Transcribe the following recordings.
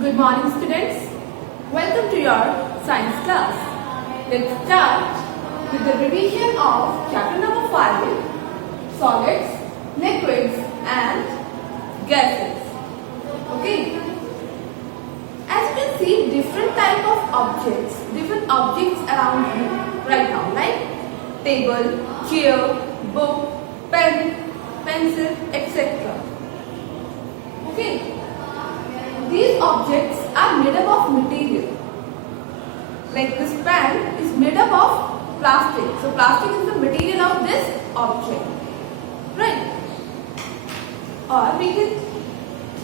Good morning, students. Welcome to your science class. Let's start with the revision of chapter number 5, solids, liquids and gases. Okay. As you can see, different type of objects around you right now, like table, chair, book, pen, pencil, etc. Okay. These objects are made up of material. Like this pen is made up of plastic. So plastic is the material of this object. Right? Or we can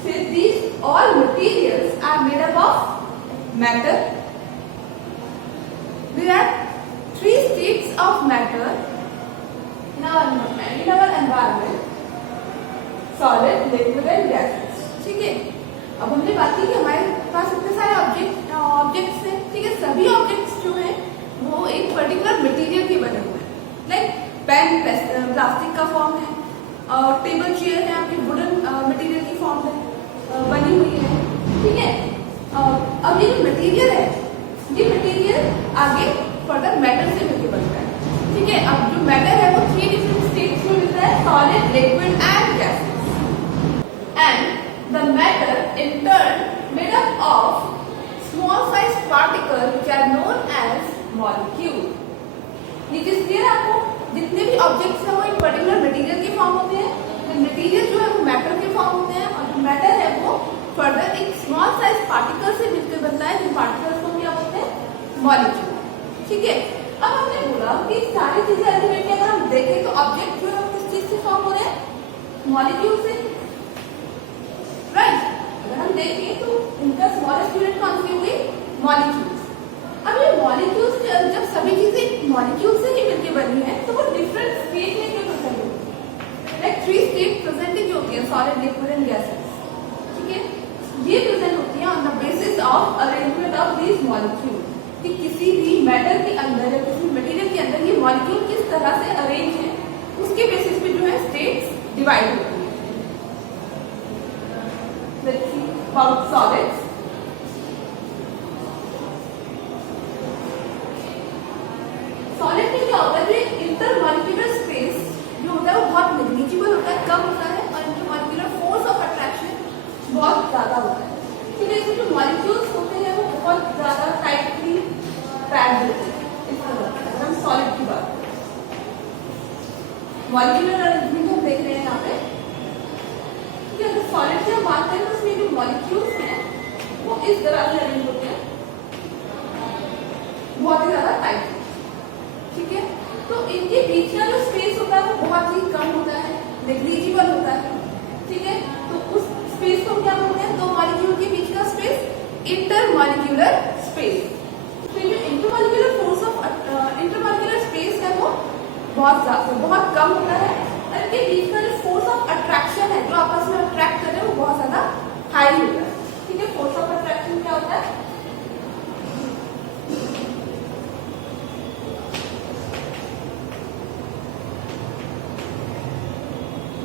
say these all materials are made up of matter. There are three states of matter in our environment: solid, liquid and gases. ठीक है? अब हमने बात की कि हमारे पास इतने सारे ऑब्जेक्ट्स हैं, ठीक है। सभी ऑब्जेक्ट्स जो हैं वो एक पर्टिकुलर मटेरियल के बने हुए हैं। लाइक पेन प्लास्टिक का फॉर्म है, और टेबल चेयर है आपकी वुडन मटेरियल की फॉर्म है, बनी हुई है, ठीक है। अब ये जो मटेरियल है, ये मटेरियल आगे फर्दर मैटर से मिलकर बनता है, ठीक है। अब जो मैटर है वो 3 डिफरेंट स्टेट्स में मिलता है: solid, liquid and gases. And the matter in turn made up of small sized particles which are known as molecule. ये चीज क्लियर है आपको? जितने भी ऑब्जेक्ट्स हैं वो एक पर्टिकुलर मटेरियल के फॉर्म होते हैं, तो मटेरियल जो है वो मैटर के फॉर्म होते हैं, और जो मैटर है वो फर्दर एक स्मॉल साइज पार्टिकल से मिलकर बनता है, जिन पार्टिकल्स को क्या बोलते हैं? मॉलिक्यूल। ठीक है। अब हमने बोला कि सारी चीजें अल्टीमेटली अगर हम देखें तो ऑब्जेक्ट जो है वो किस चीज से फॉर्म हो रहे हैं? मॉलिक्यूल से। राइट? अगर हम देखें तो इनका स्मॉलेस्ट यूनिट कौन सी हुई? मॉलिक्यूल्स। अब ये मॉलिक्यूल्स जब सभी चीजें मॉलिक्यूल से ही मिलकर बनी है तो वो डिफरेंट स्टेट में क्यों प्रेजेंट होती है? लाइक 3 स्टेट प्रेजेंट जो होती है: सॉलिड, लिक्विड एंड गैसेस। ठीक है। ये प्रेजेंट होती है on the basis of arrangement of these molecule, कि किसी भी मैटर के अंदर या किसी मटेरियल के अंदर ये मॉलिक्यूल किस तरह से अरेंज है, उसके बेसिस पे जो है स्टेट्स डिवाइड होती है। Let's see about solids. Solid में क्या होता है? जो इंटरमॉलिक्यूलर स्पेस जो होता है वो बहुत नेग्लिजिबल होता है, कम होता है, और इंटरमॉलिक्यूलर फोर्स ऑफ अट्रैक्शन बहुत ज्यादा होता है। ठीक है। इसमें जो मॉलिक्यूल्स होते हैं वो बहुत ज्यादा टाइटली पैक्ड होते हैं। इस तरह अगर हम सॉलिड की बात करें, मॉलिक्यूलर अरेंजमेंट हम देख रहे हैं यहाँ पे। अगर सॉलिड की हम बात करें तो उसमें जो मॉलिक्यूल्स हैं वो इस तरह से अरेंज होते हैं, बहुत ही ज्यादा टाइट। ठीक है। तो इनके बीच का जो स्पेस होता है वो बहुत ही कम होता है, नेग्लिजिबल होता है। ठीक है। तो उस स्पेस को क्या बोलते हैं? दो मॉलिक्यूल के बीच का स्पेस इंटरमॉलिक्यूलर स्पेस। तो जो intermolecular force of intermolecular space है वो बहुत कम होता है, और इनके बीच का जो फोर्स ऑफ अट्रैक्शन है, जो आपस में अट्रैक्ट कर रहे हैं, वो बहुत ज्यादा हाई होता है। ठीक है। फोर्स ऑफ अट्रैक्शन क्या होता है?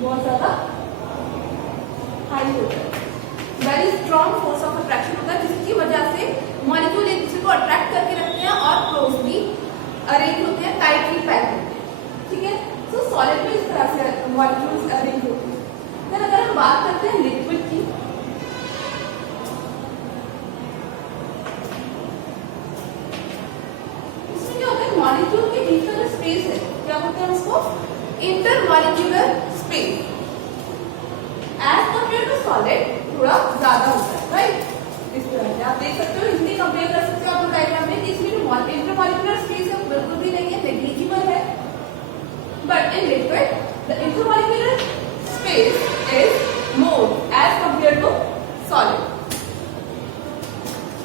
बहुत ज्यादा हाई होता है। Very strong force of attraction होता है, जिसकी वजह से मॉलिक्यूल एक दूसरे को अट्रैक्ट करके रखते हैं और क्लोजली अरेंज होते हैं, टाइटली पैक होते हैं। ठीक है। तो सॉलिड में इस तरह से मॉलिक्यूल्स अरेंज होते हैं। फिर अगर हम बात करते हैं लिक्विड की, इसमें क्या होता है? मॉलिक्यूल के बीच का जो स्पेस है, क्या बोलते हैं उसको? Intermolecular space. As compare to solid थोड़ा ज्यादा होता है। राइट? इस तरह से आप देख सकते हो, हिंदी कंपेयर कर सकते हो आप डायग्राम में, कि इसमें जो इंटरमॉलिक्यूलर स्पेस है वो बिल्कुल भी नहीं है, नेग्लिजिबल है। But in liquid, the intermolecular space is more as compared to solid.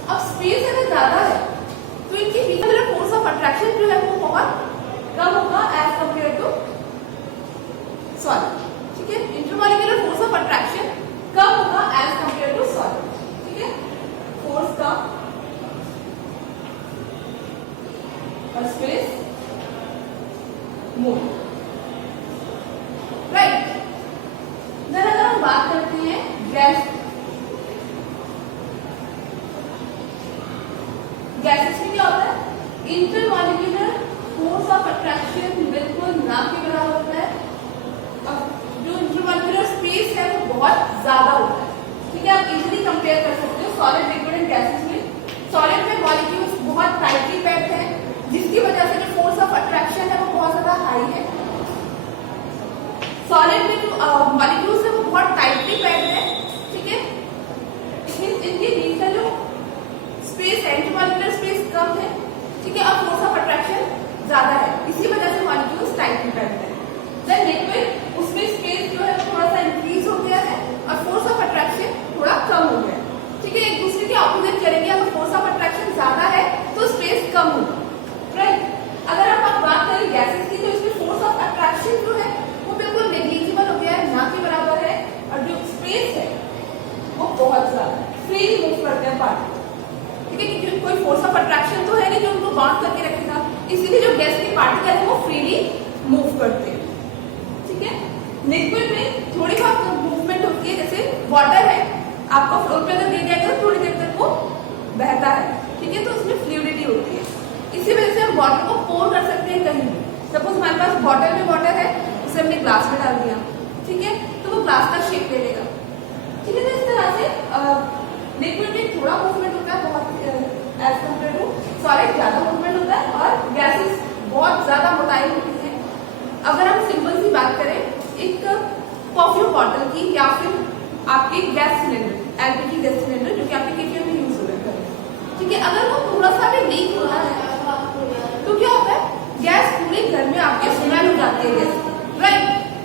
अब स्पेस अगर ज्यादा है तो इनके बीच में फोर्स ऑफ अट्रैक्शन जो है वो बहुत कम होगा एज कंपेयर टू सॉलिड। ठीक है। इंटरमॉलिक्यूलर फोर्स ऑफ अट्रैक्शन कम होगा एज कंपेयर टू सॉलिड। ठीक है। फोर्स कम और स्पेस मोर। राइट? देन अगर हम बात करते हैं गैस, गैसेस में क्या होता है, इंटरमॉलिक्यूलर फोर्स ऑफ अट्रैक्शन बिल्कुल ना के बराबर होता है। जो इंटरमॉलिक्यूलर स्पेस है वो बहुत ज्यादा होता है, ठीक है। आप इजीली कंपेयर कर सकते हो सॉलिड, लिक्विड एंड गैसेस में। सॉलिड में मॉलिक्यूल्स बहुत टाइटली पैक्ड है, जिसकी वजह से जो फोर्स ऑफ अट्रैक्शन है वो बहुत ज्यादा हाई है। सॉलिड में जो मॉलिक्यूल्स है वो बहुत टाइटली पैक्ड है, ठीक है। इनके बीच का जो स्पेस है, इंटरमॉलिक्यूलर स्पेस कम है, ठीक है, और फोर्स ऑफ अट्रैक्शन ज्यादा है, इसी वजह से मॉलिक्यूल्स टाइटली पैक्ड है। देन लिक्विड, उसमें स्पेस जो है थोड़ा सा इंक्रीज हो गया है और फोर्स ऑफ अट्रैक्शन थोड़ा कम हो गया है, ठीक है। एक दूसरे के ऑपोजिट करेंगे, अगर फोर्स ऑफ अट्रैक्शन ज्यादा है तो स्पेस कम होगा, राइट। अगर आप बात करें गैसेस की, तो इसमें फोर्स ऑफ अट्रैक्शन जो है वो बिल्कुल नेग्लिजिबल हो गया है, ना के बराबर है, और जो स्पेस है वो बहुत ज्यादा फ्रीली मूव करते हैं पार्टिकल, ठीक है, क्योंकि कोई फोर्स ऑफ अट्रैक्शन तो है नहीं जो उनको बाउंड करके रखेगा, इसीलिए जो गैस के पार्टिकल है वो फ्रीली मूव करते हैं, ठीक है। लिक्विड में थोड़ी बहुत मूवमेंट होती है, जैसे वाटर है, आपका फ्लोर पे अगर गिर जाएगा तो थोड़ी देर तक वो बहता है, ठीक है, तो उसमें फ्लूइडिटी होती है। इसी वजह से हम वाटर को पोर कर सकते हैं कहीं भी। सपोज हमारे पास बॉटल में वाटर है, उसे हमने ग्लास में डाल दिया, ठीक है, तो वो ग्लास का शेप ले लेगा, ठीक है। तो इस तरह से लिक्विड में थोड़ा मूवमेंट होता है, बहुत एज कम्पेयर टू सॉलिड ज्यादा मूवमेंट होता है, और गैसेस बहुत ज्यादा मोटाई होती है। अगर हम सिंपल सी बात करें, एक परफ्यूम बॉटल की या फिर आपके gas cylinder, LPG gas cylinder जो कि आपके किचन में यूज होता है, ठीक है, अगर वो थोड़ा सा भी लीक हो रहा है तो क्या होता है, गैस पूरे घर में आपके स्मेल हो जाती है गैस, राइट।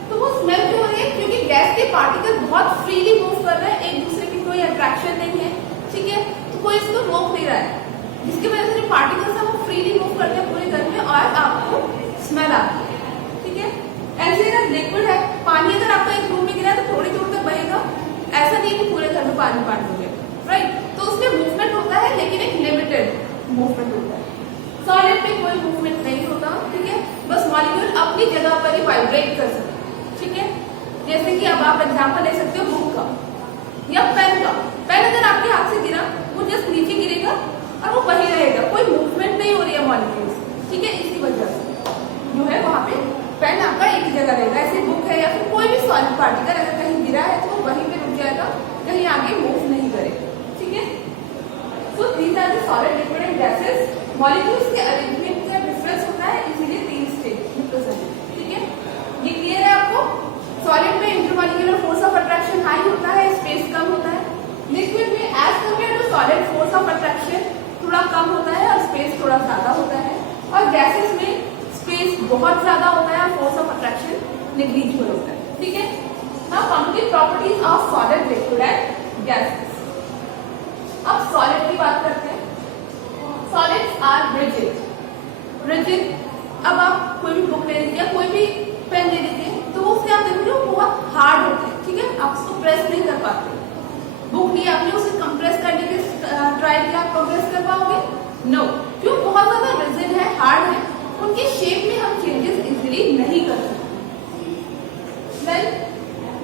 तो वो स्मेल क्यों हो रही है, क्योंकि गैस के पार्टिकल बहुत फ्रीली मूव कर रहे हैं, एक दूसरे की कोई अट्रैक्शन नहीं है, ठीक है, तो कोई इसको रोक नहीं रहा है, जिसकी वजह से जो पार्टिकल्स है वो फ्रीली मूव करते हैं पूरे घर में और आपको स्मेल आती है, ठीक है। ऐसे अगर लिक्विड है, पानी अगर आपका एक रूम में गिरा है तो थोड़ी दूर तक बहेगा, ऐसा नहीं कि पूरे घर में पानी पानी हो गया, राइट। तो उसमें मूवमेंट होता है, लेकिन एक लिमिटेड मूवमेंट होता है। सॉलिड में कोई मूवमेंट नहीं होता, ठीक है, बस मॉलिक्यूल अपनी जगह पर ही वाइब्रेट कर सकते हैं, ठीक है। जैसे कि अब आप एग्जांपल ले सकते हो बुक का या पेन का। पेन अगर आपके हाथ से गिरा, वो जस्ट नीचे गिरेगा और वो वही रहेगा, कोई मूवमेंट नहीं हो रही है मॉलिक्यूल्स, ठीक है। इसी वजह से जो है वहां पे पेन आपका एक ही जगह रहेगा। ऐसे बुक है या फिर कोई भी सॉलिड पार्टिकल अगर कहीं गिरा है तो वो वहीं पे रुक जाएगा, कहीं आगे मूव नहीं करेगा, ठीक है। So these are the solid, liquid and gases. Molecules के अरेंजमेंट का डिफरेंस होता है, इसीलिए 3 स्टेज रिप्रेजेंट, ठीक है। ये क्लियर है आपको? सॉलिड में intermolecular force of attraction high होता है, स्पेस कम होता है। लिक्विड में as compare to solid force of attraction थोड़ा कम होता है और स्पेस थोड़ा ज्यादा होता है। और गैसेस में स्पेस बहुत ज्यादा होता है और फोर्स ऑफ अट्रैक्शन नेग्लिजिबल होता है, ठीक है। Now come to the properties of solid, liquid and gases. अब सॉलिड की बात करते हैं। Solids are rigid. रिजिड, अब आप कोई भी बुक ले लीजिए, कोई भी पेन ले लीजिए, तो वो उससे आप देखोगे वो बहुत हार्ड होते हैं, ठीक है, आप उसको प्रेस नहीं कर पाते। बुक ली आपने, उसे कंप्रेस करने के ट्राई किया, आप कंप्रेस कर पाओगे? नो, क्यों? बहुत ज्यादा रिजिड है, हार्ड है, उनके शेप में हम चेंजेस इजीली नहीं कर सकते। देन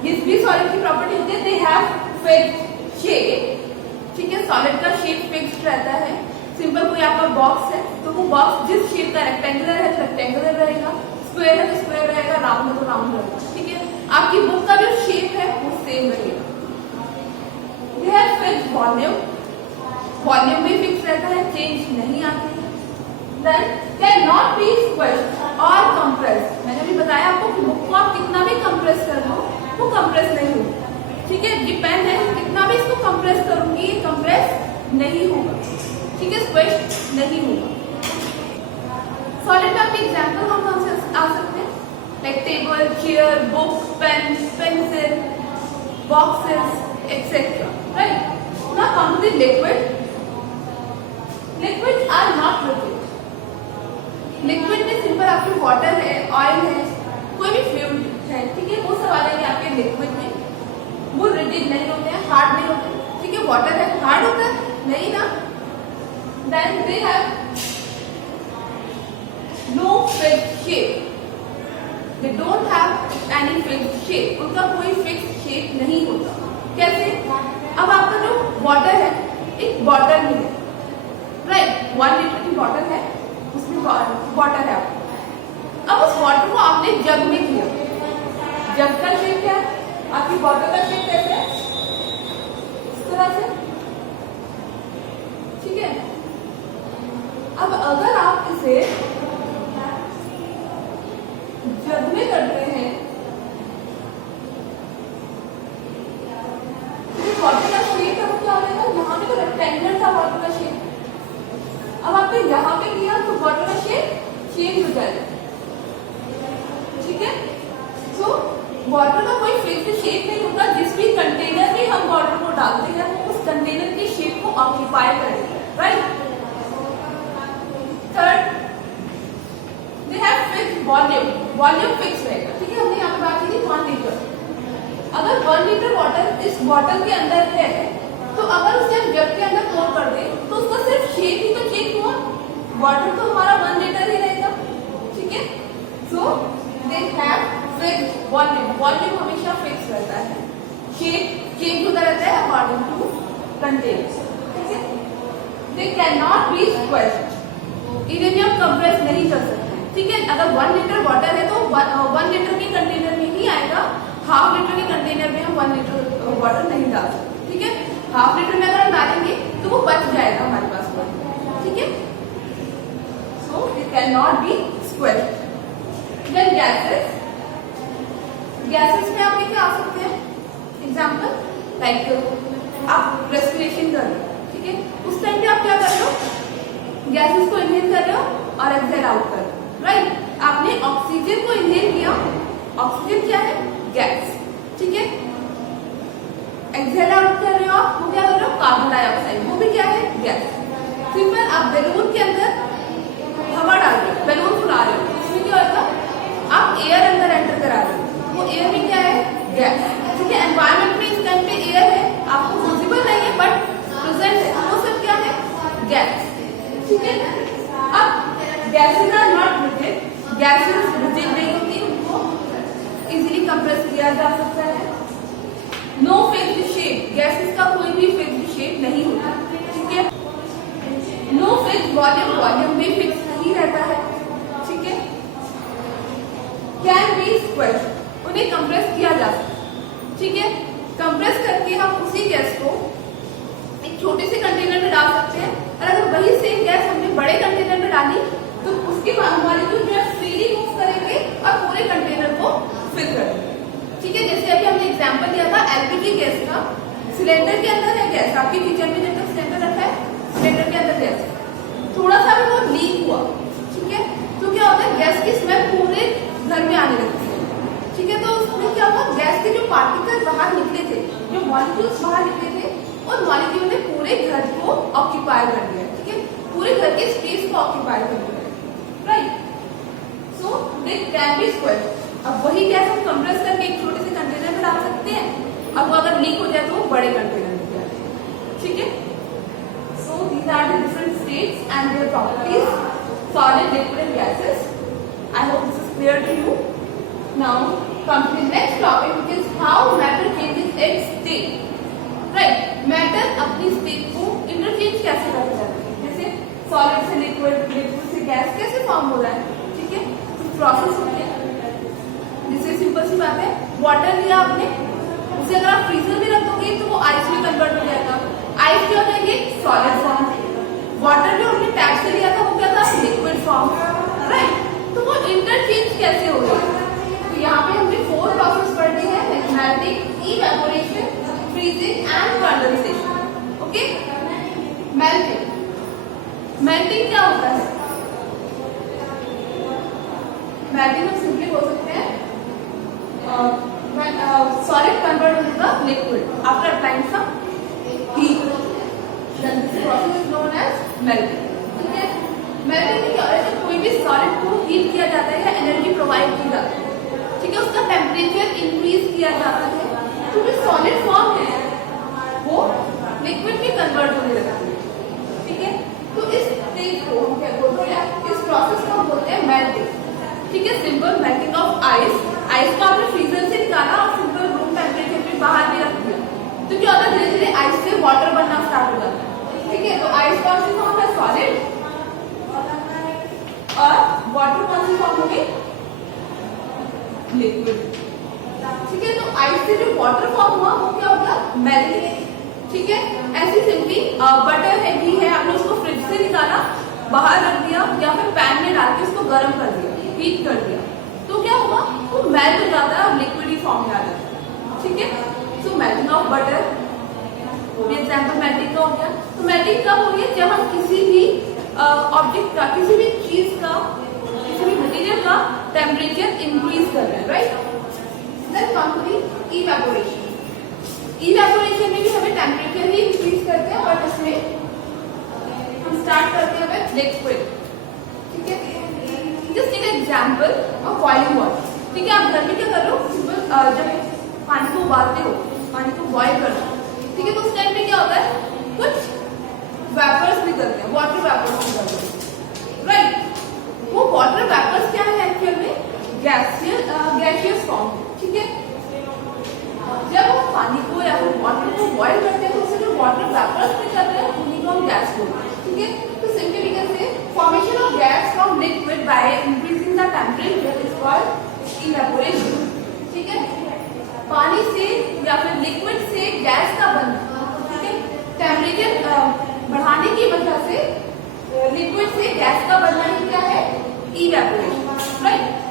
इस भी सॉलिड की प्रॉपर्टी होती है, दे हैव फिक्स्ड शेप, ठीक है। सॉलिड का शेप फिक्स्ड रहता है। सिंपल कोई आपका बॉक्स है तो वो बॉक्स जिस शेप का, रेक्टेंगुलर है तो रेक्टेंगुलर रहेगा, स्क्वायर है तो स्क्वायर रहेगा, राउंड है तो राउंड रहेगा, ठीक है। आपकी बुक का जो शेप है वो सेम रहेगा। दे हैव फिक्स्ड वॉल्यूम, वॉल्यूम भी फिक्स रहता है, चेंज नहीं आती है। देन कैन नॉट बी स्क्वेश्ड और कंप्रेस्ड। मैंने भी बताया आपको कि बुक को आप कितना भी कंप्रेस कर लो वो कंप्रेस नहीं होगा, ठीक है। ये पेन है, कितना भी इसको कंप्रेस करूंगी ये कंप्रेस नहीं होगा, ठीक है, स्क्वेश्ड नहीं होगा। सॉलिड में आपके एग्जाम्पल हम कौन से आ सकते हैं? Like table, chair, book, pen, pencil, boxes etcetera, right. Now come to the liquid. Liquid are not rigid. Liquid में सिंपल आपके वाटर है, ऑयल है, कोई भी फ्लूइड है, ठीक है, वो सब आ जाएंगे आपके लिक्विड में। वो रिजिड नहीं होते हैं, हार्ड नहीं होते, ठीक है। वाटर है, हार्ड होता है नहीं ना। Then they have no fixed shape. They don't have any fixed shape. उनका कोई fixed shape नहीं होता। कैसे? अब आपका जो वाटर है एक बॉटल में है, राइट। 1 लीटर की बॉटल है, उसमें वाटर है। अब उस वाटर को आपने जग में किया, जग का शेप क्या है, आपकी बॉटल का शेप कैसे है, इस तरह से, ठीक है। अब अगर आप इसे जग में करते हैं तो वाटर का शेप है वो क्या हो जाएगा, यहाँ पे तो रेक्टेंगल था वाटर का शेप, अब आपने यहाँ पे किया तो वाटर का शेप चेंज हो जाएगा, ठीक है। सो वाटर का कोई फिक्स्ड शेप नहीं होता, जिस भी कंटेनर में हम वाटर को डालते हैं वो उस कंटेनर की शेप को ऑक्यूपाई करेगा, right. Third, they have fixed volume, volume fix रहेगा, ठीक है। हमने यहाँ पे बात की थी 1 लीटर, अगर 1 लीटर वाटर इस बॉटल के अंदर है तो अगर उसे हम जग के अंदर पोर कर दें तो उसका सिर्फ शेप ही तो चेंज हुआ, वाटर तो हमारा 1 लीटर ही रहेगा, ठीक है। So they have fixed volume, volume हमेशा फिक्स रहता है, शेप चेंज होता रहता है अकॉर्डिंग टू कंटेनर, ठीक है। They can not be squashed, even हम कंप्रेस नहीं कर सकते, ठीक है। अगर 1 लीटर वाटर है तो 1 लीटर के कंटेनर में ही आएगा, हाफ लीटर के कंटेनर में हम 1 लीटर वाटर नहीं डाल सकते, ठीक है। हाफ लीटर में अगर हम डालेंगे तो वो बच जाएगा हमारे पास वाटर, ठीक है। So it can not be squashed. Then gases, gases में आप क्या आ सकते हैं, एग्जाम्पल लाइक आप रेस्पिरेशन कर रहे हो, ठीक है, उस टाइम पे आप क्या कर रहे हो, गैसेस को इनहेल कर रहे हो और एक्सहेल आउट कर रहे हो, राइट। आपने ऑक्सीजन को इनहेल किया, ऑक्सीजन क्या है, गैस, ठीक है। एक्सहेल आउट कर रहे हो आप, वो क्या कर रहे हो, कार्बन डाइऑक्साइड, वो भी क्या है, गैस। सिंपल, आप बैलून के अंदर हवा डाल रहे हो, बैलून फुला रहे हो, इसमें क्या होगा, आप एयर अंदर एंटर करा रहे हो, वो एयर में क्या है, गैस, ठीक है। एनवायरमेंट में इस टाइम पे एयर है, आपको विजिबल नहीं है बट प्रेजेंट है, वो सब क्या है, गैस, ठीक है। अब gases are not liquid, gases rigid नहीं होती, उनको इजीली कंप्रेस किया जा सकता है। नो फिक्स्ड शेप, गैसेस का कोई भी फिक्स्ड शेप नहीं होता, ठीक है। नो फिक्स्ड वॉल्यूम, वॉल्यूम भी फिक्स नहीं रहता है, ठीक है। कैन बी स्क्वेश्ड, उन्हें कंप्रेस किया जा सकता है, ठीक है। कंप्रेस करके हम उसी गैस को एक छोटे से कंटेनर में डाल सकते हैं, और अगर वही सेम गैस हमने बड़े कंटेनर में डाली तो उसके मॉलिक्यूल जो है फ्रीली मूव करेंगे और पूरे कंटेनर को फिल कर देंगे, ठीक है। जैसे अभी हमने एग्जांपल दिया था एलपीजी गैस का, सिलेंडर के अंदर है गैस, आपके किचन में जब तक सिलेंडर रखा है, सिलेंडर के अंदर गैस, थोड़ा सा भी वो लीक हुआ, ठीक है, तो क्या होता है, गैस की स्मेल पूरे घर में आने लगती है, ठीक है। तो उसमें क्या हुआ, गैस के जो पार्टिकल बाहर निकले थे, जो मॉलिक्यूल्स बाहर निकले थे, और मॉलिक्यूल ने पूरे घर को ऑक्यूपाई कर लिया, ठीक है, पूरे घर के स्पेस को ऑक्यूपाई कर लिया, right. So they can be squashed. अब वही गैस हम कंप्रेस करके एक छोटे से कंटेनर में डाल सकते हैं, अब वो अगर लीक हो जाए तो वो बड़े कंटेनर में जाते हैं, ठीक है। So these are the different states and their properties, solid, liquid and gases. I hope this is clear to you. Now come to the next topic, which is how matter changes its state, right. Matter अपनी state को interchange कैसे करता है, जैसे solid से liquid, liquid से gas कैसे form हो रहा है, ठीक है, तो प्रोसेस होती है। जैसे सिंपल सी बात है, वाटर लिया आपने, उसे अगर आप फ्रीजर में रख दोगे तो वो आइस में कन्वर्ट हो जाएगा, आइस क्या हो जाएगी, सॉलिड फॉर्म। वाटर जो हमने टैप से लिया था वो क्या था, लिक्विड फॉर्म, राइट। तो वो इंटरचेंज कैसे हो रहा है, तो यहाँ पे हमने 4 प्रोसेस पढ़ ली है, melting, evaporation, freezing and condensation, okay. Melting, melting क्या होता है, मेल्टिंग हम सिंपली बोल सकते हैं solid convert into the liquid after applying some heat, then this process is known as melting, ठीक है। मेल्टिंग में क्या होता है, कोई भी सॉलिड को हीट किया जाता है या एनर्जी प्रोवाइड की जाती है, ठीक है, उसका टेम्परेचर इंक्रीज किया जाता है, तो जो सॉलिड फॉर्म है वो लिक्विड में कन्वर्ट होने लगता है, ठीक है। तो इस स्टेज को हम क्या बोलते हैं, इस प्रोसेस को बोलते हैं मेल्टिंग, ठीक है। Simple melting of ice, ice को आपने फ्रीजर से निकाला और सिंपल रूम टेम्परेचर पे बाहर भी रख दिया, तो क्या होता है, धीरे धीरे आइस से वाटर बनना स्टार्ट हो जाता है, ठीक है। तो आइस कौन सी फॉर्म है, सॉलिड, वाटर फॉर्म हुआ वो क्या हो गया, मेल्ट। ठीक है, ऐसी सिंपली बटर है, घी है, आपने उसको फ्रिज से निकाला, बाहर रख दिया या फिर पैन में डाल के उसको गर्म कर दिया, हीट कर दिया, तो क्या होगा, वो मेल्ट हो जाता है और लिक्विड फॉर्म में आ जाता है। ठीक है, सो मेल्टिंग ऑफ बटर, वो भी एग्जाम्पल मेल्टिंग का हो गया। तो मेल्टिंग कब हो गया, जब हम किसी भी ऑब्जेक्ट का, किसी भी चीज का, किसी भी मटेरियल का टेम्परेचर इंक्रीज कर रहे हैं, right. Then come to the evaporation. Evaporation में भी हमें टेम्परेचर ही इंक्रीज करते हैं, बट इसमें हम स्टार्ट करते हैं विद लिक्विड। ठीक है, just take example of boiling water. ठीक है, आप घर में क्या कर रहे हो, सिंपल जब पानी को उबालते हो, पानी को बॉईल करते हो, ठीक है, तो उस टाइम पे क्या होता है, कुछ वेपर्स निकलते हैं, वाटर वेपर्स निकलते हैं, राइट। वो वाटर वेपर्स क्या है एक्चुअल में, गैसियस फॉर्म। ठीक है, जब हम पानी को या फिर वाटर को बॉईल करते हैं तो उससे जो वाटर वेपर्स निकलते हैं उन्हीं को हम गैस बोलते हैं। ठीक है, तो simply we can say formation of gas from liquid by increasing the temperature is called evaporation. ठीक है, पानी से या फिर लिक्विड से गैस का बनना, ठीक है, टेम्परेचर बढ़ाने की वजह से लिक्विड से गैस का बनना ही क्या है, इवेपोरेशन, राइट।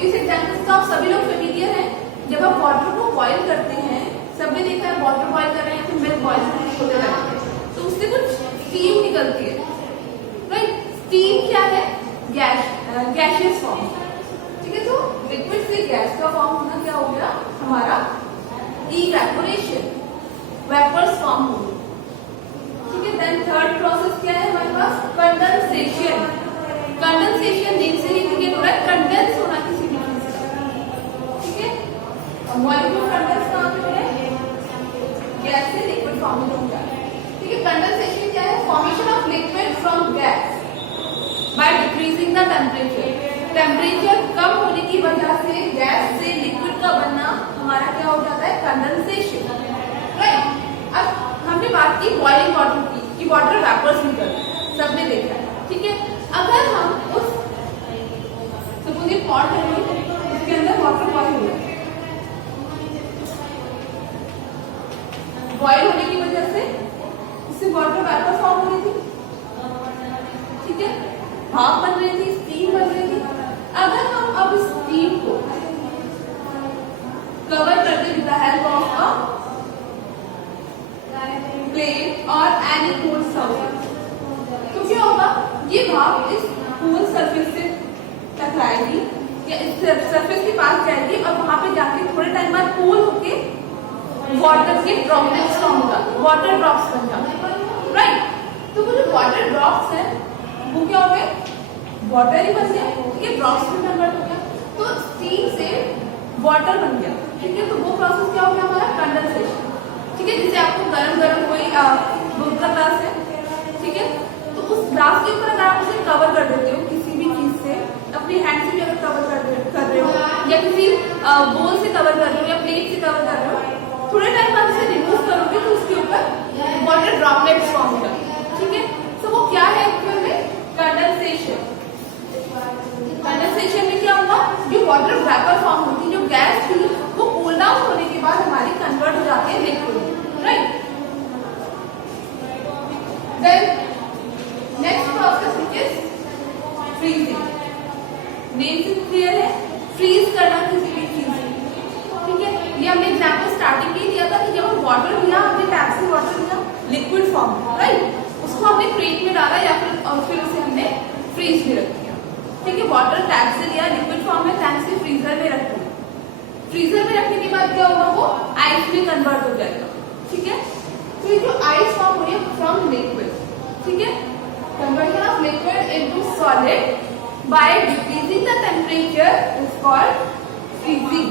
इस एग्जाम्पल का आप सभी लोग फेमिलियर हैं। जब आप वाटर को बॉईल करते हैं, सबने देखा है वाटर बॉईल कर रहे हैं, फिर मिल्क बॉईल होने लगता है, तो उससे कुछ स्टीम निकलती है, राइट। स्टीम क्या है, गैसियस फॉर्म। ठीक है, तो लिक्विड से गैस का फॉर्म होना क्या हो गया, हमारा इवेपोरेशन, वेपर्स फॉर्म हो गए। ठीक है, देन थर्ड प्रोसेस क्या है हमारे पास, कंडेंसेशन। कंडेंसेशन नेम से ही इंडिकेट हो रहा है कंडेंस होना किसी भी चीज का। ठीक है, मॉलिक्यूल कंडेंस कहां पे हो रहा है, गैस से लिक्विड फॉर्म में हो गया। ठीक है, कंडेंसेशन क्या है, formation of liquid from gas by decreasing the temperature. Temperature कम होने की वजह से गैस से लिक्विड का बनना हमारा क्या हो जाता है, कंडेंसेशन, राइट। अब हमने बात की बॉइलिंग वाटर की, कि वाटर वेपर्स निकलते हैं, सबने देखा है। ठीक है, अगर हम उस सपोज ये पॉट है, इसके अंदर वाटर बॉइल हो रहा है, बॉइल होने की वजह से इससे वाटर वेपर फॉर्म हो रही थी। ठीक है, भाप बन रही थी, स्टीम बन रही थी। अगर हम अब स्टीम को कवर कर दें with the help of a plate और एनी कूल सरफेस, तो क्या होगा, ये भाप इस कूल सरफेस से टकराएगी या इस सरफेस के पास जाएगी और वहां पे जाके थोड़े टाइम बाद कूल होके वाटर के ड्रॉपलेट्स फॉर्म होगा, वाटर ड्रॉप्स बन जाएंगे, राइट। तो वो जो वाटर ड्रॉप्स है वो क्या हो गए, वाटर ही बन गया। ठीक है, ड्रॉप्स में कन्वर्ट हो गया, तो स्टीम से वाटर बन गया। ठीक है, तो वो प्रोसेस क्या हो गया हमारा, कंडेंसेशन। ठीक है, जैसे आपको गरम गरम कोई दूध का ग्लास है, ठीक है, तो उस ग्लास के ऊपर अगर आप उसे कवर कर देते हो किसी भी चीज से, अपने हैंड से भी अगर कवर कर रहे हो या किसी बोल से कवर कर रहे हो या प्लेट से कवर कर रहे हो, थोड़े टाइम बाद उसे रिमूव करोगे तो उसके ऊपर वाटर ड्रॉपलेट्स फॉर्म होगा। ठीक है, तो वो क्या है एक्चुअल में, कंडेंसेशन। कंडेंसेशन में क्या होगा, जो वाटर वेपर फॉर्म होती है, जो गैस थी वो कूल डाउन होने के बाद हमारी कन्वर्ट हो जाती है liquid, right. Then next process which is freezing. Name से क्लियर है, फ्रीज करना किसी भी चीज। ठीक है, ये हमने एग्जांपल स्टार्टिंग में दिया था कि जब हम वाटर लिया, हमने टैप से वाटर लिया लिक्विड फॉर्म, राइट, उसको हमने क्रेट में डाला या फिर उसे हमने फ्रीज में रख दिया। ठीक है, वाटर टैप से लिया लिक्विड फॉर्म में, टैप से फ्रीजर में रख दिया। फ्रीजर में रखने के बाद क्या होगा, वो आइस में कन्वर्ट हो जाएगा। ठीक है, तो ये जो आइस फॉर्म हो रही है फ्रॉम लिक्विड, ठीक है, conversion of liquid into solid by decreasing the temperature is called freezing।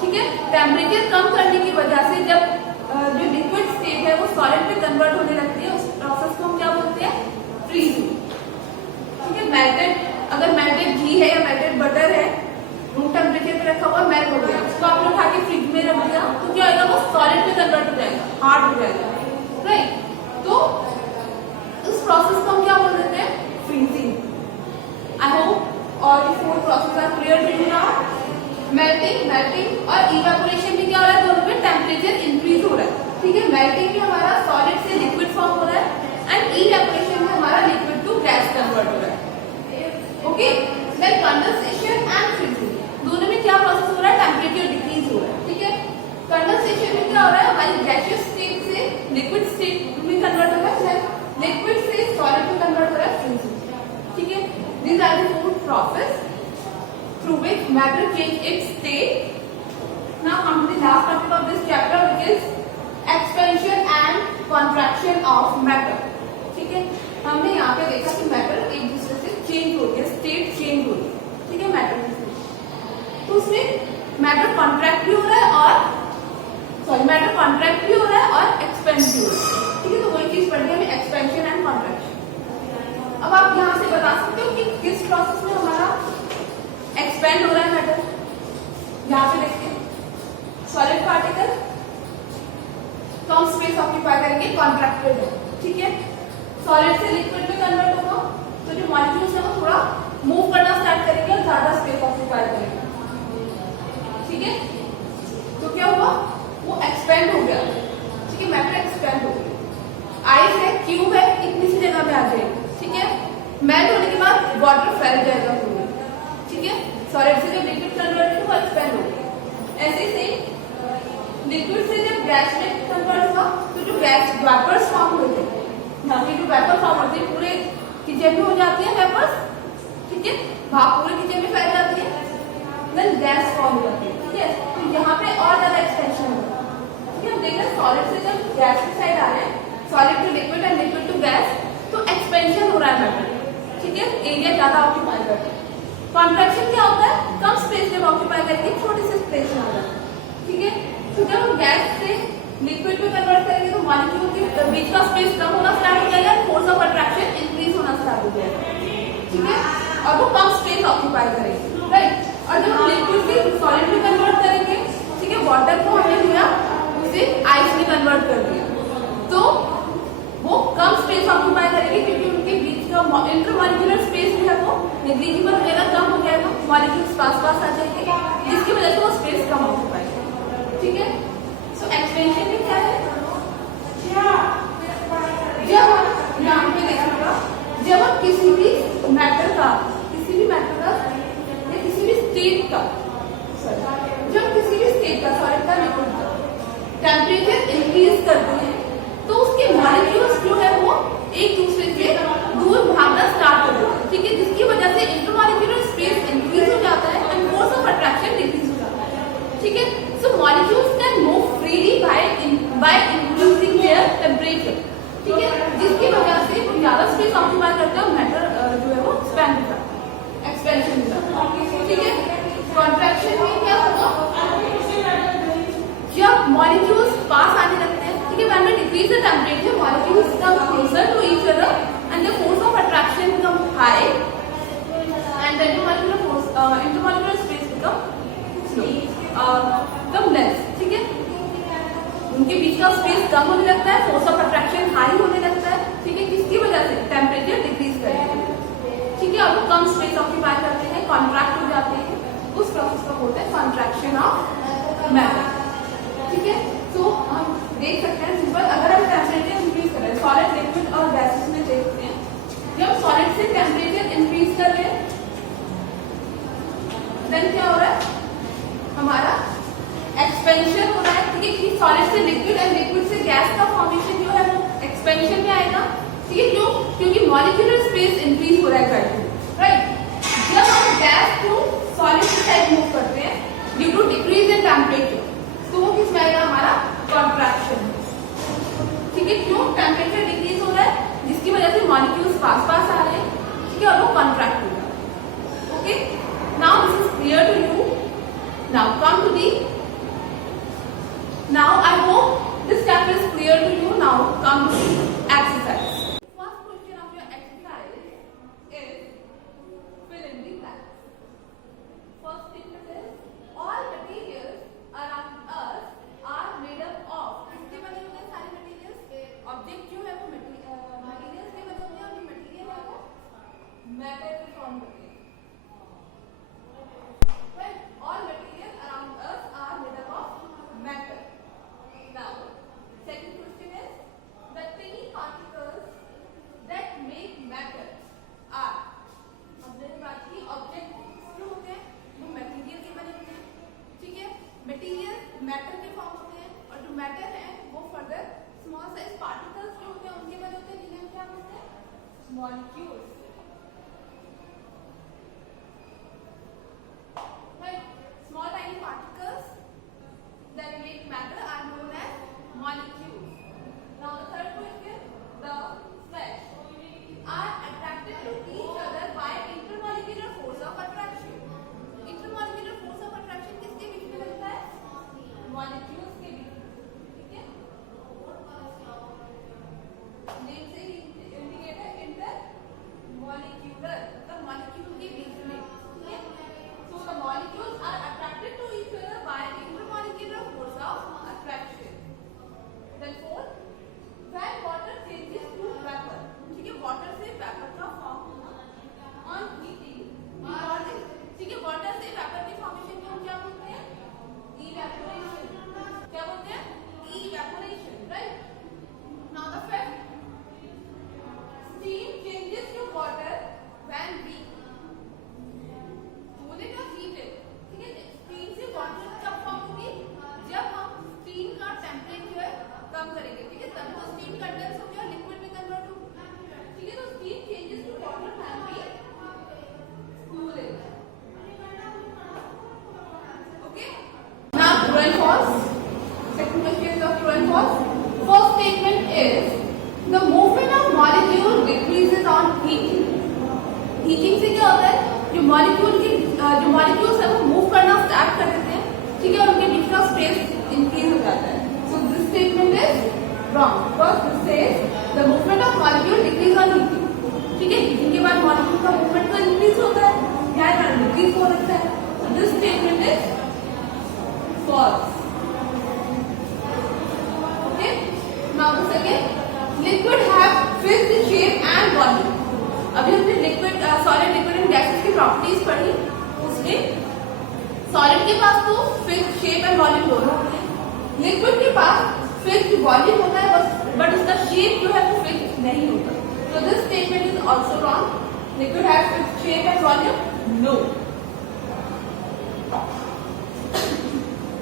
ठीक है, टेम्परेचर कम करने की वजह से जब जो लिक्विड स्टेट है वो सॉलिड में कन्वर्ट होने लगती है, उस प्रोसेस को हम क्या बोलते हैं, फ्रीजिंग। ठीक है, मेल्टेड, अगर मेल्टेड घी है या मेल्टेड बटर है, रूम टेम्परेचर पे रखा हुआ मेल्ट हो गया, उसको आपने उठा के फ्रिज में रख दिया तो क्या होगा, वो सॉलिड में कन्वर्ट हो जाएगा, हार्ड हो जाएगा, राइट। तो इस प्रोसेस को हम क्या बोल देते हैं, freezing. I hope all the four processes are clear to you now. Melting, और इवेपोरेशन में क्या हो रहा है, दोनों में टेम्परेचर इंक्रीज हो रहा है, ठीक है। मेल्टिंग में हमारा सॉलिड से लिक्विड फॉर्म हो रहा है एंड इवेपोरेशन में हमारा लिक्विड टू गैस कन्वर्ट हो रहा है, okay. Then condensation and freezing, दोनों में क्या प्रोसेस हो रहा है, टेम्परेचर डिक्रीज हो रहा है, ठीक है। कंडेंसेशन में क्या हो रहा है, हमारी गैसियस स्टेट से लिक्विड स्टेट में कन्वर्ट हो रहा है, लिक्विड से सॉलिड में कन्वर्ट हो रहा है, फ्रीजिंग, ठीक है। These are the four process through which matter change its state. Now come to the last topic of this chapter, which is expansion and contraction of matter. ठीक है, हमने यहाँ पे देखा कि मैटर एक दूसरे से चेंज हो गया, स्टेट चेंज हो गई, ठीक है, मैटर की। तो उसमें मैटर कॉन्ट्रैक्ट भी हो रहा है और मैटर कॉन्ट्रैक्ट भी हो रहा है और एक्सपेंड भी हो रहा है, ठीक है। तो वही चीज पढ़ के हमें एक्सपेंशन एंड कॉन्ट्रैक्शन। अब आप यहाँ से बता सकते हो कि किस प्रोसेस में हमारा एक्सपेंड हो रहा है मैटर। यहाँ पे देखते हैं सॉलिड पार्टिकल कम स्पेस ऑक्यूपाई करेंगे, कॉन्ट्रैक्टेड है, ठीक है। सॉलिड से लिक्विड में कन्वर्ट होगा तो जो मॉलिक्यूल्स है वो थोड़ा मूव करना स्टार्ट करेंगे और ज्यादा स्पेस ऑक्यूपाई करेंगे, ठीक है। तो क्या हुआ, वो एक्सपेंड हो गया, ठीक है, मैटर एक्सपेंड हो गया। आइस है, क्यूब है, इतनी सी जगह में आ जाएगी, ठीक है। मेल्ट होने के बाद वाटर फैल जाएगा पूरा, ठीक है। सॉलिड से जब लिक्विड कन्वर्ट हुआ वो एक्सपेंड हो गया। ऐसे से लिक्विड से जब गैस में कन्वर्ट हुआ तो जो गैस वेपर्स फॉर्म हुए थे, यहाँ पे जो वेपर फॉर्म होते हैं पूरे किचन में हो जाती है वेपर्स, ठीक है, भाप पूरे किचन में फैल जाती है, देन गैस फॉर्म हो जाती है, ठीक है। तो यहाँ पे और ज्यादा एक्सपेंशन होगा, ठीक है। हम देख रहे हैं सॉलिड से जब गैस की साइड आ रहे हैं, solid to liquid and liquid to gas, तो एक्सपेंशन हो रहा है मैटर, ठीक है, एरिया ज्यादा ऑक्यूपाई करते हैं। कॉन्ट्रैक्शन क्या होता है, कम स्पेस जब ऑक्यूपाई करके छोटे से स्पेस में आ जाता है, ठीक है। तो जब हम गैस से लिक्विड में कन्वर्ट करेंगे तो मॉलिक्यूल के बीच का स्पेस कम होना स्टार्ट हो जाएगा, फोर्स ऑफ अट्रैक्शन इंक्रीज होना स्टार्ट हो जाएगा, ठीक है, और वो कम स्पेस ऑक्यूपाई करेंगे, राइट। और जब हम लिक्विड से सॉलिड में कन्वर्ट करेंगे, ठीक है, वाटर को हमने लिया उसे आइस में कन्वर्ट कर दिया, तो वो कम स्पेस ऑक्यूपाई करेंगे क्योंकि उनके बीच का इंटरमॉलिक्यूलर स्पेस जो है वो नेग्लिजिबल हो जाएगा, कम हो जाएगा, मॉलिक्यूल्स पास पास आ जाएंगे, जिसकी वजह से वो स्पेस कम ऑक्यूपाई करेगा, ठीक है। सो एक्सपेंशन में क्या है, जब हम यहाँ पे देखिएगा, जब हम किसी भी मैटर का या किसी भी स्टेट का, जब किसी भी स्टेट का सॉलिड का लिक्विड का टेम्परेचर इंक्रीज करते हैं तो उसके मॉलिक्यूल्स जो है वो एक दूसरे से दूर भागना स्टार्ट कर देते हैं, ठीक है, जिसकी वजह से इंटरमॉलिक्यूलर स्पेस इंक्रीज हो जाता है and force of attraction decrease हो जाता है, ठीक है। So molecules can move freely by increasing their temperature, ठीक है, जिसकी वजह से वो ज्यादा स्पेस ऑक्यूपाई करते हैं और मैटर जो है वो एक्सपेंड होता है, एक्सपेंशन होता है, ठीक है। कॉन्ट्रैक्शन में क्या होगा, जब मॉलिक्यूल्स पास आने लगते हैं, ठीक है, when we decrease the temperature, molecules come closer to each other and the force of attraction become high and the intermolecular space become less, ठीक है। उनके बीच का स्पेस कम होने लगता है, फोर्स ऑफ अट्रैक्शन हाई होने लगता है, ठीक है, किसकी वजह से, टेम्परेचर डिक्रीज करके, ठीक है, और वो कम स्पेस ऑक्यूपाई करते हैं, कॉन्ट्रैक्ट हो जाते हैं, उस प्रोसेस को बोलते हैं कॉन्ट्रैक्शन ऑफ मैटर, ठीक है। तो हम देख सकते हैं सिंपल, अगर हम टेम्परेचर इंक्रीज कर रहे हैं सॉलिड, लिक्विड और गैसेस में देखते हैं, जब सॉलिड से टेम्परेचर इंक्रीज कर रहे हैं देन क्या हो रहा है, हमारा एक्सपेंशन हो रहा है, ठीक है, कि सॉलिड से लिक्विड एंड लिक्विड से गैस का फॉर्मेशन जो है वो एक्सपेंशन में आएगा, ठीक है, क्यों, क्योंकि मॉलिक्यूलर स्पेस इंक्रीज हो रहा है ग्रेजुअली, राइट। जब हम गैस को सॉलिड की साइड मूव करते हैं due to decrease in temperature, तो वो किस में आएगा, हमारा कॉन्ट्रैक्शन, ठीक है, क्यों, टेम्परेचर डिक्रीज हो रहा है जिसकी वजह से मॉलिक्यूल्स पास पास आ रहे हैं, ठीक है, और वो कॉन्ट्रैक्ट हो रहा है, okay. Now this is clear to you, now come to the, now I hope this chapter is clear to you, now come to the exercise. First question of your exercise is fill in the blanks. First statement is all materials around us are made up of, किसके बने होते हैं सारे materials, object जो है वो materials के बने होते हैं और ये मटेरियल है वो मैटर के फॉर्म होते हैं, right? All materials around us are molecules. Right? Small tiny particles that make matter are known as molecules. Now the third question, the flesh are attracted to each other by intermolecular force of attraction. Intermolecular force of attraction किसके बीच में लगता है? Molecules के बीच में. ठीक है? Name से ही indicate है intermolecular, मतलब molecule के बीच में. ठीक है? So the molecules are attracted to each other by intermolecular force of attraction. Then fourth, when water changes to vapor. ठीक है? Water से vapor का form होना on heating. ठीक है? Water से vapor की formation को हम क्या बोलते हैं? Evaporation. क्या बोलते हैं? Evaporation. Right? Now the fifth, steam changes to water when we बोलेगा heated. ठीक है? steam से water कब form होगी? जब हम steam का temperature कम करेंगे. ठीक है? तब तो steam condense हो गया, liquid में convert हो. ठीक है? तो steam changes to water when we cool it. Okay? Now true and false. Second question is of true and false. First statement is the movement of molecule decreases on heating. Heating से क्या होता है? जो molecules है वो move करना start कर देते हैं. ठीक है? और उनके बीच का space increase हो जाता है. So this statement is wrong. First this says the movement of molecule decrease on heating. ठीक है? heating के बाद molecule का movement तो increase होता है. यहाँ पर decrease हो सकता है. So this statement is false. Okay? Now the second, liquid have fixed shape and volume. अभी हमने liquid solid liquid and gases की प्रॉपर्टीज पढ़ी. उसमें सॉलिड के पास तो फिक्स्ड शेप एंड वॉल्यूम दोनों होते हैं. लिक्विड के पास फिक्स्ड वॉल्यूम होता है बट उसका शेप जो है वो फिक्स्ड नहीं होता. So this statement is also wrong. Liquid has fixed shape and volume? No.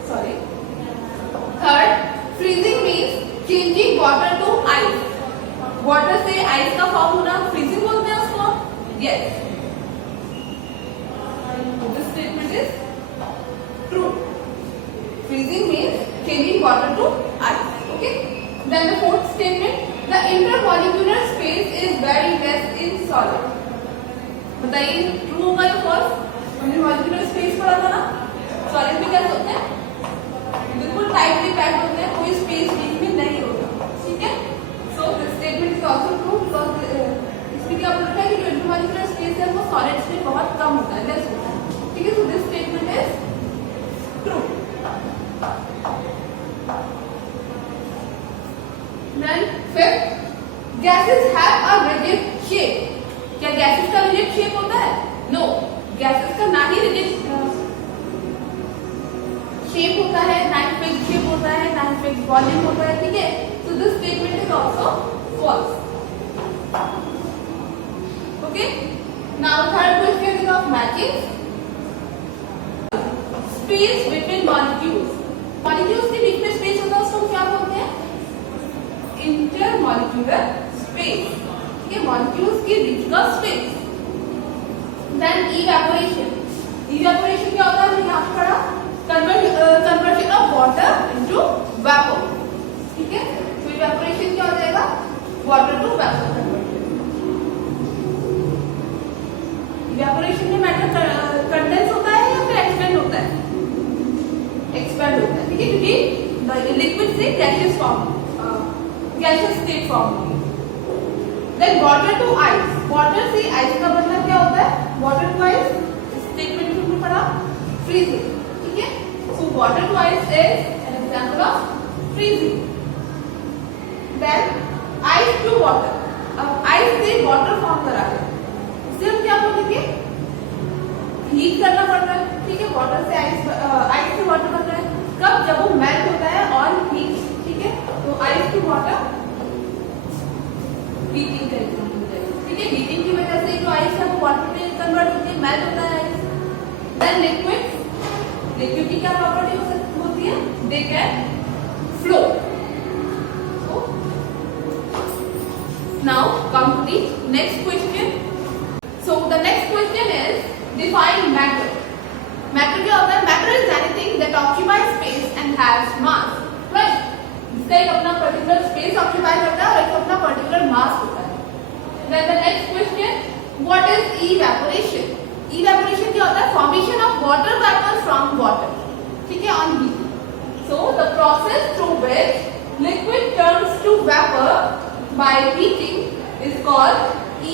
Sorry. Third, freezing means changing water to ice. Water से ice का फॉर्म होना freezing बोलते हैं उसको? Yes. This statement is true. Freezing means changing water to ice. Okay. Then the fourth statement, the intermolecular space is very less in solid. बताइए true होगा या false? Intermolecular space पढ़ा था ना? Solid में क्या होते हैं? बिल्कुल टाइटली पैक्ड होते हैं, कोई स्पेस बीच में नहीं होता. ठीक है? So this statement is also true because इसमें क्या बोलता है कि जो इंटरमॉलिक्यूलर स्पेस है वो सॉलिड्स में बहुत कम होता है, लेस होता है. ठीक है? So this statement is true. Then fifth, gases have a rigid shape. क्या गैसेस का rigid shape होता है? No. गैसेस का ना ही rigid शेप होता है, ना ही फिक्स्ड शेप होता है, ना ही फिक्स्ड वॉल्यूम होता है. ठीक है? So this statement is also false. Okay? Now third question is of matching. Space between molecules. Molecules के बीच में स्पेस होता है उसको हम क्या बोलते हैं? Intermolecular space. ठीक है? molecules के बीच का स्पेस. Then evaporation. Evaporation क्या होता है? हमने यहाँ पे पढ़ा conversion of water into vapor. ठीक है? तो evaporation क्या हो जाएगा? Water to vapor conversion. Evaporation में मैटर कंडेंस होता है या फिर एक्सपेंड होता है? एक्सपेंड होता है. ठीक है? क्योंकि लिक्विड से gaseous form, gaseous state form होगी. Then water to ice. Water से आइस का मतलब क्या होता है? वाटर टू आइस स्टेटमेंट में पढ़ा freezing. ठीक है? So water to ice is an example of freezing. Then ice to water. अब आइस से वाटर फॉर्म करा है, इसे हम क्या बोलेंगे? हीट करना पड़ रहा है. ठीक है? वाटर से आइस से वाटर बन रहा है. कब? जब वो मेल्ट होता है और हीट. ठीक है? तो आइस टू वाटर हीटिंग का एग्जांपल हो जाएगा. ठीक है? हीटिंग की वजह से जो आइस है वो वाटर में कन्वर्ट होती है, मेल्ट होता है आइस. Then liquid. लिक्विड की क्या प्रॉपर्टी होती है? They can flow. Now come to the next question. So the next question is define matter. Matter क्या होता है? Matter is anything that occupies space and has mass. Right? इसका एक अपना particular space occupy करता है और एक अपना particular mass होता है. Then the next question, what is evaporation? Evaporation क्या होता है? Formation of water vapor from water. ठीक है, on heat. So the process through which liquid turns to vapor by heating is called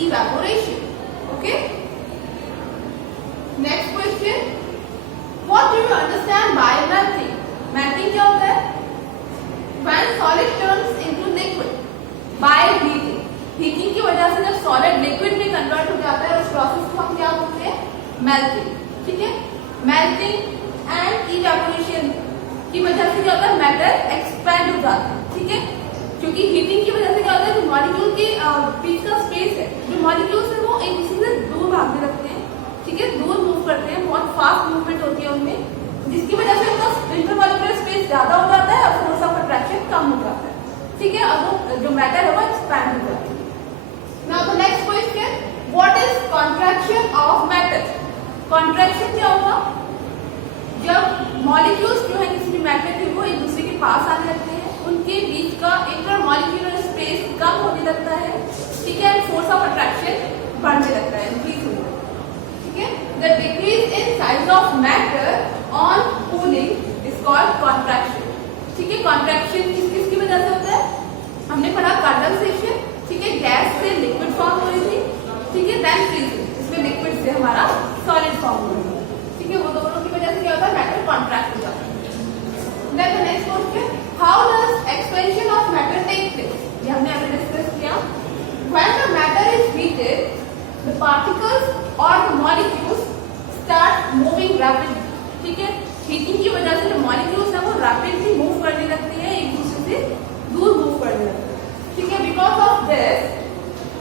evaporation. Okay. Next question, what do you understand by melting? Melting क्या होता है? When solid turns into liquid by heating. Heating की वजह से जब solid liquid में convert हो जाता है उस process को हम क्या बोलते हैं? Melting. ठीक है? Melting and evaporation की वजह से क्या होता है? Matter expand हो जाता है. ठीक है? क्योंकि हीटिंग की वजह से क्या होता है? जो मॉलिक्यूल के बीच का स्पेस है, जो मॉलिक्यूल्स है वो एक दूसरे से दूर भागने लगते हैं. ठीक है, दूर मूव करते हैं, बहुत फास्ट मूवमेंट होती है उनमें, जिसकी वजह से उनका इंटरमॉलिक्यूलर स्पेस ज्यादा हो जाता है और फोर्स ऑफ अट्रैक्शन कम हो जाता है. ठीक है, अब वो जो मैटर है वो एक्सपैंड हो जाता है. Now the next question, what is contraction of matter? Contraction क्या होगा? जब मॉलिक्यूल्स जो है किसी भी मैटर के वो एक दूसरे के पास आने लगते हैं, उनके बीच का इंटरमॉलिक्यूलर स्पेस कम होने लगता है. ठीक है, एंड फोर्स ऑफ अट्रैक्शन बढ़ने लगता है, इंक्रीज होने लगता है. ठीक है, the decrease in size of matter on cooling is called contraction. ठीक है, कॉन्ट्रैक्शन किसकी वजह से होता है? हमने पढ़ा कंडेंसेशन. ठीक है, गैस से लिक्विड फॉर्म हो रही थी. ठीक है, देन फ्रीजिंग, इसमें लिक्विड से हमारा सॉलिड फॉर्म हो रही है. ठीक है, वो दोनों की वजह से क्या होता है? मैटर कॉन्ट्रैक्ट हो जाता है. Then the next question, how does expansion of matter take place? ये हमने अभी डिस्कस किया. When the matter is heated, the particles or the molecules start moving rapidly. ठीक है, हीटिंग की वजह से जो मॉलिक्यूल्स है वो रैपिडली मूव करने लगती है, एक दूसरे से दूर मूव करने लगती है. ठीक है, because of this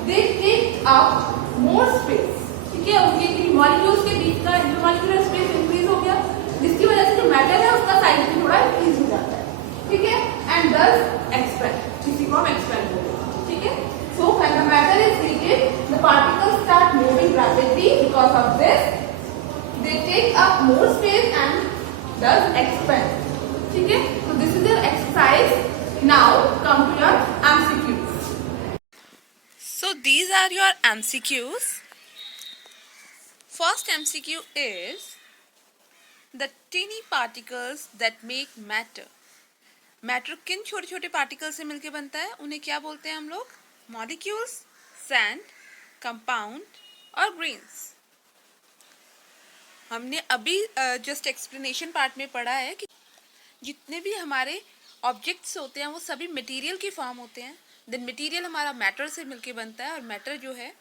they take up more space. ठीक है, उनके मॉलिक्यूल्स के बीच का इंटरमॉलिक्यूलर स्पेस इंक्रीज हो गया, जिसकी वजह से जो मैटर है उसका साइज भी थोड़ा इंक्रीज हो जाता है. ठीक है, एंड दस एक्सपेंड, इसी को हम एक्सपेंड बोलते हैं. ठीक है, so when the matter is heated the particles start moving rapidly, because of this they take up more space and thus expand. ठीक है, so this is your exercise. Now come to your MCQs. So these are your MCQs. First MCQ is the tiny particles that make matter. Matter किन छोटे छोटे particle से मिलके बनता है? उन्हें क्या बोलते हैं हम लोग? मॉलिक्यूल्स, सैंड, कंपाउंड और ग्रेन्स. हमने अभी जस्ट एक्सप्लेनेशन पार्ट में पढ़ा है कि जितने भी हमारे ऑब्जेक्ट्स होते हैं वो सभी मटेरियल की फॉर्म होते हैं. देन मटेरियल हमारा मैटर से मिलके बनता है और मैटर जो है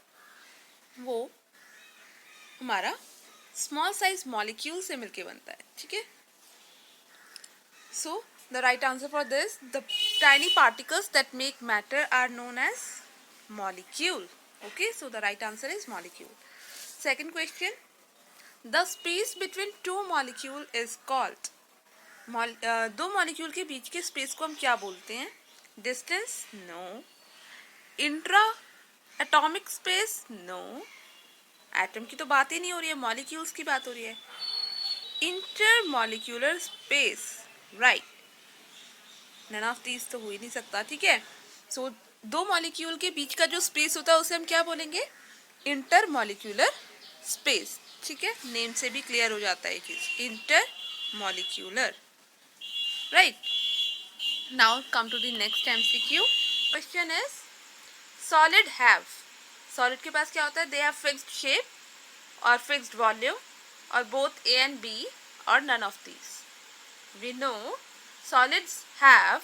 वो हमारा स्मॉल साइज मॉलिक्यूल से मिलके बनता है. ठीक है, so the right answer for this, the tiny particles that make matter are known as molecule. Okay, so the right answer is molecule. Second question, the space between two molecule is called. दो molecule के बीच के space को हम क्या बोलते हैं? Distance? No. Intra atomic space? No. Atom की तो बात ही नहीं हो रही है, मॉलिक्यूल्स की बात हो रही है. Intermolecular space, right. None of these तो हो ही नहीं सकता. ठीक है, सो दो मॉलिक्यूल के बीच का जो स्पेस होता है उसे हम क्या बोलेंगे? Intermolecular space. ठीक है, नेम से भी क्लियर हो जाता है चीज, intermolecular, right. Now come to the next MCQ. Question is solid have. Solid के पास क्या होता है? दे हैव फिक्स्ड शेप और फिक्स्ड वॉल्यूम और बोथ A and B और none of these. We know solids have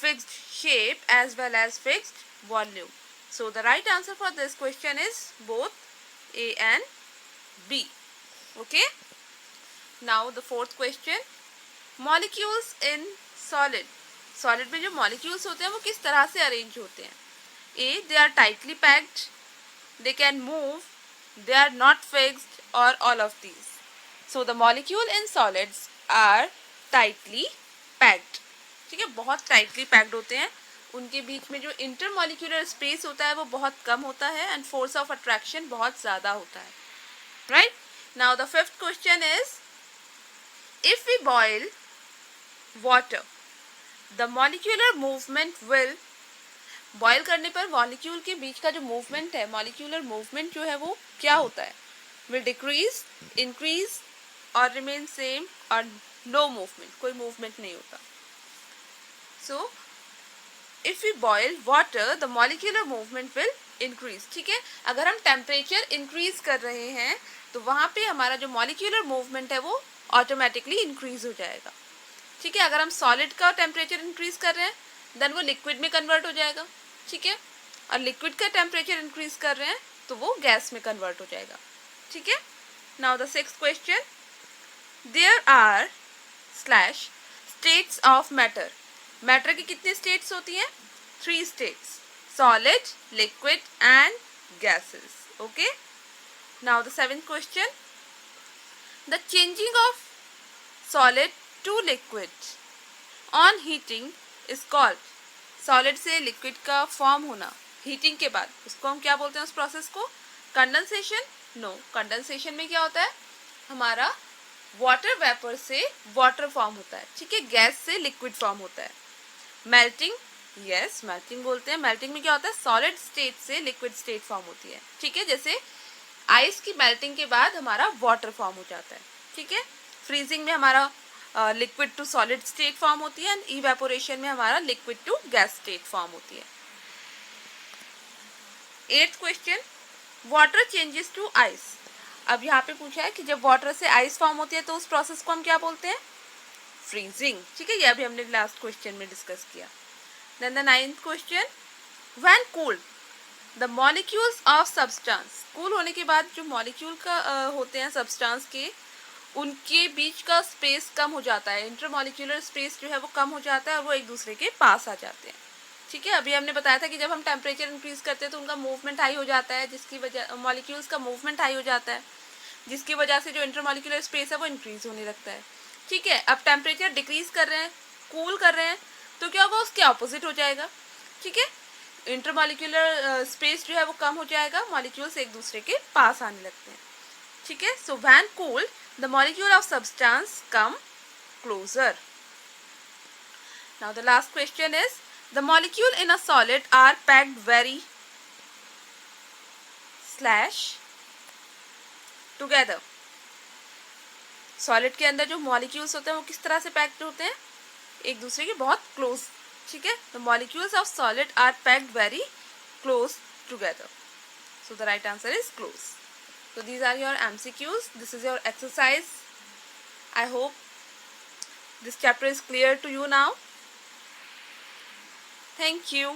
fixed shape as well as fixed volume. So the right answer for this question is both A and B. Okay. Now the fourth question. Molecules in solid. Solid में जो molecules होते हैं वो किस तरह से arrange होते हैं? A, they are tightly packed. They can move. They are not fixed or all of these. So the molecule in solids are tightly packed. ठीक है, बहुत tightly packed होते हैं. उनके बीच में जो इंटरमॉलिक्यूलर स्पेस होता है वो बहुत कम होता है एंड फोर्स ऑफ अट्रैक्शन बहुत ज़्यादा होता है. Right. Now the fifth question is, if we boil water the molecular movement will, boil करने पर मॉलिक्यूल के बीच का जो मूवमेंट है, मॉलिक्यूलर मूवमेंट जो है वो क्या होता है, विल डिक्रीज, इंक्रीज और रिमेन सेम और नो मूवमेंट, कोई मूवमेंट नहीं होता. So if we boil water the molecular movement will increase. ठीक है, अगर हम टेम्परेचर इंक्रीज कर रहे हैं तो वहाँ पे हमारा जो मॉलिक्यूलर मूवमेंट है वो ऑटोमेटिकली इंक्रीज हो जाएगा. ठीक है, अगर हम सॉलिड का टेम्परेचर इंक्रीज कर रहे हैं देन वो लिक्विड में कन्वर्ट हो जाएगा. ठीक है, और लिक्विड का टेम्परेचर इंक्रीज कर रहे हैं तो वो गैस में कन्वर्ट हो जाएगा. ठीक है. Now the sixth question, there are slash states of matter. Matter की कितनी स्टेट्स होती हैं? 3 states, solid, liquid and gases. Okay. Now the seventh question, the changing of solid to liquid on heating is called. Solid से liquid का form होना heating के बाद, उसको हम क्या बोलते हैं उस प्रोसेस को? कंडेंसेशन. नो, कंडेंसेशन में क्या होता है, हमारा वाटर वेपर से वाटर फॉर्म होता है. ठीक है, गैस से लिक्विड फॉर्म होता है. मेल्टिंग, यस मेल्टिंग बोलते हैं. मेल्टिंग में क्या होता है, सॉलिड स्टेट से लिक्विड स्टेट फॉर्म होती है. ठीक है, जैसे आइस की मेल्टिंग के बाद हमारा वाटर फॉर्म हो जाता है. ठीक है, फ्रीजिंग में हमारा liquid to solid state form होती है एंड इवेपोरेशन में हमारा liquid to gas state form होती है. Eighth question, water changes to ice. अब यहाँ पे पूछा है कि जब वाटर से आइस फॉर्म होती है तो उस प्रोसेस को हम क्या बोलते हैं? फ्रीजिंग. ठीक है, ये अभी हमने लास्ट क्वेश्चन में डिस्कस किया. Then the ninth question, when cooled the molecules of substance. Cool होने के बाद जो मॉलिक्यूल का होते हैं सब्सटेंस के, उनके बीच का स्पेस कम हो जाता है, इंटरमॉलिक्यूलर स्पेस जो है वो कम हो जाता है और वो एक दूसरे के पास आ जाते हैं. ठीक है, अभी हमने बताया था कि जब हम टेम्परेचर इंक्रीज करते हैं तो उनका मूवमेंट हाई हो जाता है, जिसकी वजह मॉलिक्यूल्स का मूवमेंट हाई हो जाता है, जिसकी वजह से जो इंटरमॉलिक्यूलर स्पेस है वो इंक्रीज होने लगता है. ठीक है, अब टेम्परेचर डिक्रीज कर रहे हैं, कूल कर रहे हैं, तो क्या होगा, उसके ऑपोजिट हो जाएगा. ठीक है, इंटरमॉलिक्यूलर स्पेस जो है वो कम हो जाएगा, मॉलिक्यूल्स एक दूसरे के पास आने लगते हैं. ठीक है, so when cooled the molecule of substance come closer. Now the last question is, the molecule in a solid are packed very slash together. Solid के अंदर जो मॉलिक्यूल्स होते हैं वो किस तरह से पैक्ड होते हैं? एक दूसरे के बहुत क्लोज. ठीक है, the molecules of solid are packed very close together. So the right answer is close. So these are your MCQs. This is your exercise. I hope this chapter is clear to you now. Thank you.